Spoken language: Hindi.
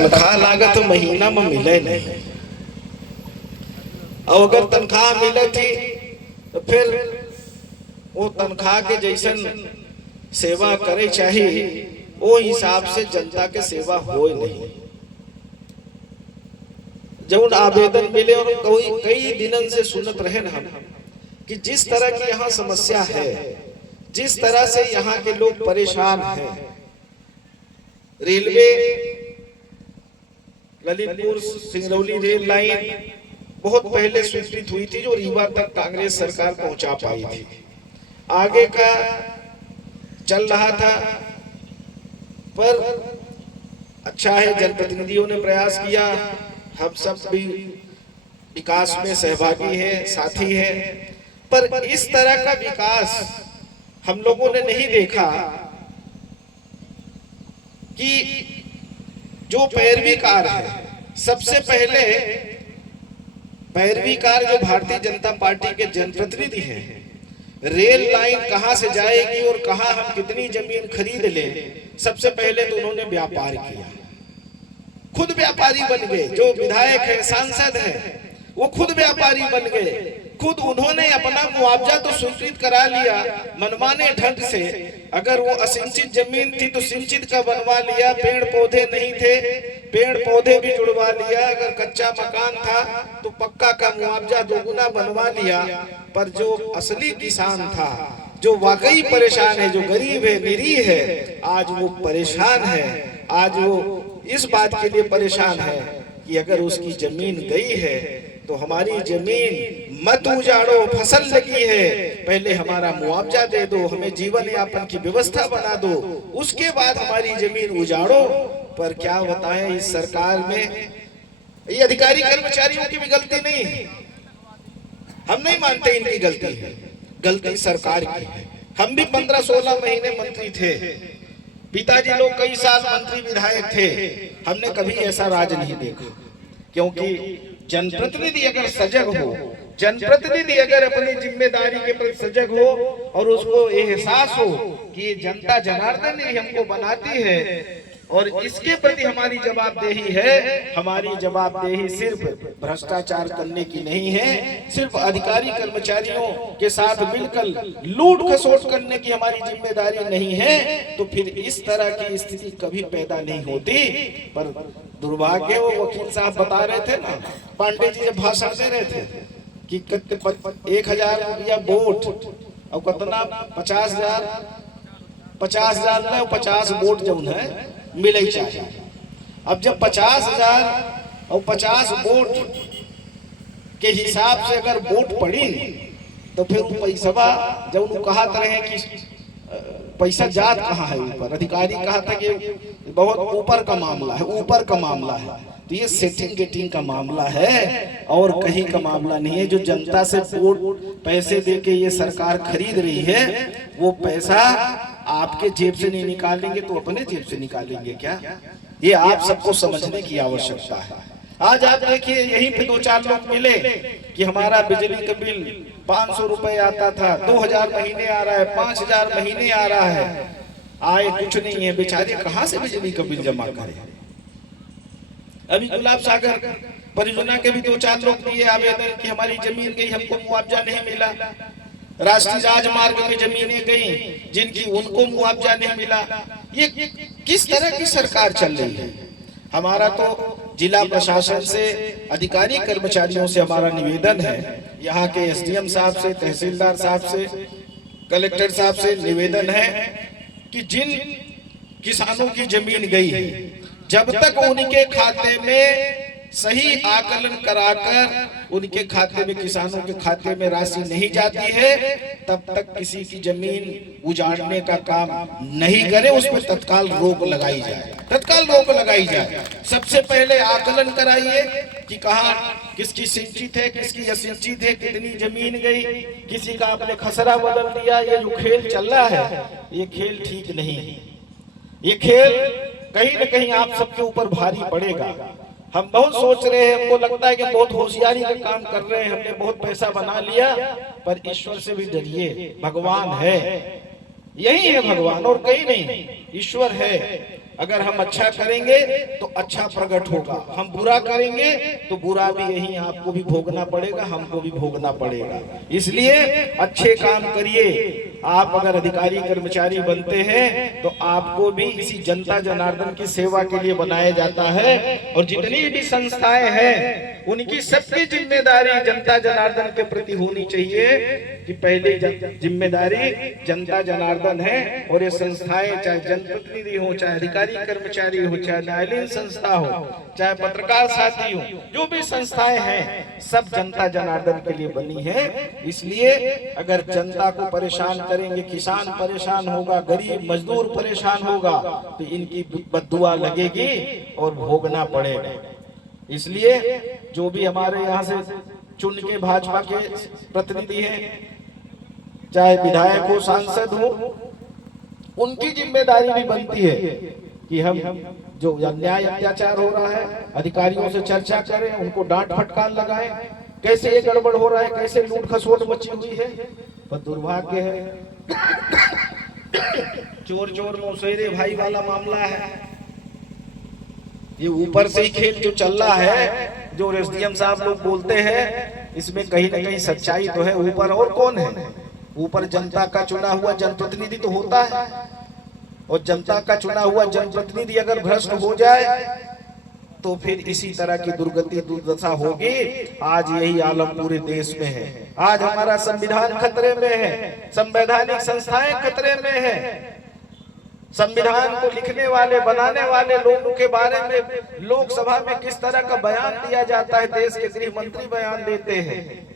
तनख्वाह लागत महीना में मिले नहीं, और अगर तनख्वाह मिले थी तो फिर वो तनख्वाह के जैसन सेवा करे चाहिए वो हिसाब से जनता के सेवा हो नहीं। जब आवेदन मिले और कई दिनों से सुनत रहे ना हम कि जिस तरह की यहाँ समस्या है, जिस तरह से यहाँ के लोग परेशान हैं, railway Lalitpur Singrauli rail line बहुत पहले स्वीकृत हुई थी जो रीवा तक कांग्रेस सरकार पहुंचा पाई थी, आगे का चल रहा था, पर अच्छा है जनप्रतिनिधियों ने प्रयास किया, हम सब भी विकास में सहभागी हैं, साथी हैं, पर इस तरह का विकास हम लोगों ने नहीं देखा कि जो पैरवीकार है, सबसे पहले पैरवीकार जो भारतीय जनता पार्टी के जनप्रतिनिधि हैं, रेल लाइन कहां से जाएगी और कहां हम कितनी जमीन खरीद लें, सबसे पहले तो उन्होंने व्यापार किया, खुद व्यापारी बन गए। जो विधायक है, सांसद है, वो खुद व्यापारी बन गए, खुद उन्होंने अपना मुआवजा तो स्वीकृत करा लिया मनमाने ढंग से। अगर वो असिंचित जमीन थी तो सिंचित का बनवा लिया, पेड़ पौधे नहीं थे पेड़ पौधे भी जुड़वा लिया, अगर कच्चा मकान था तो पक्का का मुआवजा दोगुना बनवा लिया। पर जो असली किसान था, जो वाकई परेशान है, जो गरीब है, निरीह है, आज वो परेशान है। आज वो इस बात के लिए परेशान है कि अगर उसकी जमीन गई है तो हमारी जमीन मत उजाड़ो, फसल लगी है, पहले हमारा मुआवजा दे दो, हमें जीवन यापन की व्यवस्था बना दो, उसके बाद हमारी जमीन उजाड़ो। पर क्या बताएं, इस सरकार में ये अधिकारी कर्मचारियों की भी गलती नहीं है, हम नहीं मानते इनकी गलती है, गलती सरकार की है। हम भी 15-16 महीने मंत्री थे, पिताजी लोग कई साल मंत्री विधायक थे, हमने कभी ऐसा राज नहीं देखा। क्योंकि जनप्रतिनिधि अगर सजग हो, जनप्रतिनिधि अगर अपनी जिम्मेदारी के प्रति सजग हो और उसको एहसास हो कि ये जनता जनार्दन ही हमको बनाती है और इसके प्रति हमारी जवाबदेही है। हमारी जवाबदेही सिर्फ भ्रष्टाचार करने की नहीं है, सिर्फ अधिकारी कर्मचारियों के साथ मिलकर लूट खसोट करने की हमारी जिम्मेदारी नहीं है, तो फिर इस तरह की स्थिति कभी पैदा नहीं होती। पर दुर्भाग्य, वो वकील साहब बता रहे थे ना, पांडे जी जब भाषण दे रहे थे कि 1000 रुपया वोट और कितना 50,000 में 50 वोट जो है मिले चाहिए। अब जब 50,000 और 50 वोट के हिसाब से अगर वोट पड़ी तो फिर वो पैसा जब उन्होंने कहा रहे कि पैसा जात कहाँ है ऊपर, अधिकारी कहा था कि बहुत ऊपर का मामला है, ऊपर का मामला है। तो ये सेटिंग गेटिंग का मामला है और कहीं का मामला नहीं है। जो जनता से वोट पैसे दे के ये सरकार खरीद रही है, वो पैसा आपके जेब से नहीं निकालेंगे तो अपने जेब से निकालेंगे क्या? ये आप सबको समझने की आवश्यकता है। आज आप देखिए, यहीं पे 2-4 लोग मिले कि हमारा बिजली का बिल 500 रुपए आता था, 2000 महीने आ रहा है, 5000 महीने आ रहा है, आए कुछ नहीं है, बेचारे कहाँ से बिजली का बिल जमा करें। अभी गुलाब सागर परियोजना के भी 2-4 लोग दिए आवेदन कि हमारी जमीन गई, हमको मुआवजा नहीं मिला। राष्ट्रीय राजमार्ग में जमीनें गई जिनकी, उनको मुआवजा नहीं मिला। ये किस तरह की सरकार चल रही है? हमारा तो जिला प्रशासन से, अधिकारी कर्मचारियों से हमारा निवेदन है, यहाँ के एसडीएम साहब से, तहसीलदार साहब से, कलेक्टर साहब से निवेदन है कि जिन किसानों की जमीन गई है, जब तक उनके खाते में सही आकलन कराकर उनके खाते में, किसानों के खाते में राशि नहीं जाती है, तब तक किसी की जमीन उजाड़ने का काम नहीं करे, उस पर तत्काल रोक लगाई जाए, तत्काल रोक लगाई जाए। सबसे पहले आकलन कराइए कि कहाँ किसकी सिंचित है, किसकी असिंचित है, कितनी जमीन गई, किसी का आपने खसरा बदल दिया। ये जो खेल चल रहा है, ये खेल ठीक नहीं है। ये खेल कहीं न कहीं आप सबके ऊपर भारी पड़ेगा। हम बहुत सोच रहे हैं, हमको लगता है कि बहुत होशियारी का काम कर रहे हैं, हमने बहुत पैसा बना लिया, पर ईश्वर से भी डरिए, भगवान है, यही है भगवान और कहीं नहीं, ईश्वर है। अगर हम अच्छा करेंगे तो अच्छा प्रकट होगा, हम बुरा करेंगे तो बुरा भी यही आपको भी भोगना पड़ेगा, हमको भी भोगना पड़ेगा। इसलिए अच्छे काम करिए। आप अगर अधिकारी कर्मचारी बनते हैं तो आपको भी इसी जनता जनार्दन की सेवा के लिए बनाया जाता है। और जितनी भी संस्थाएं हैं उनकी सबकी जिम्मेदारी जनता जनार्दन के प्रति होनी चाहिए कि पहले जिम्मेदारी जनता जनार्दन है। और ये संस्थाएं चाहे जनप्रतिनिधि हो, चाहे अधिकारी कर्मचारी हो, चाहे न्यायालयीन संस्था हो, चाहे पत्रकार साथी हो, जो भी संस्थाएं हैं सब जनता जनार्दन के लिए बनी है। इसलिए अगर जनता को परेशान करेंगे, किसान परेशान होगा, गरीब मजदूर परेशान होगा, तो इनकी बद्दुआ लगेगी और भोगना पड़ेगा। इसलिए जो भी हमारे यहाँ से चुन के भाजपा के प्रतिनिधि हैं, चाहे विधायक हो, सांसद हो, उनकी जिम्मेदारी भी बनती है कि हम जो अन्याय अत्याचार हो रहा है अधिकारियों से चर्चा करें, उनको डांट फटकार लगाएं, कैसे ये गड़बड़ हो रहा है, कैसे लूट खसोट मची हुई है। पर दुर्भाग्य है चोर चोर मौसेरे भाई वाला मामला है। ये ऊपर से ही खेल जो चल रहा है, जो एसडीएम साहब लोग बोलते हैं, इसमें कहीं ना कहीं सच्चाई तो है। ऊपर और कौन है? ऊपर जनता का चुना हुआ जनप्रतिनिधि तो होता है, और जनता का चुना हुआ जनप्रतिनिधि अगर भ्रष्ट हो जाए तो फिर इसी तरह की दुर्गति दुर्दशा होगी। आज यही आलम पूरे देश में है। आज हमारा संविधान खतरे में है, संवैधानिक संस्थाएं खतरे में है। संविधान को लिखने वाले, बनाने वाले लोगों के बारे में लोकसभा में किस तरह का बयान दिया जाता है, देश के गृह मंत्री बयान देते हैं।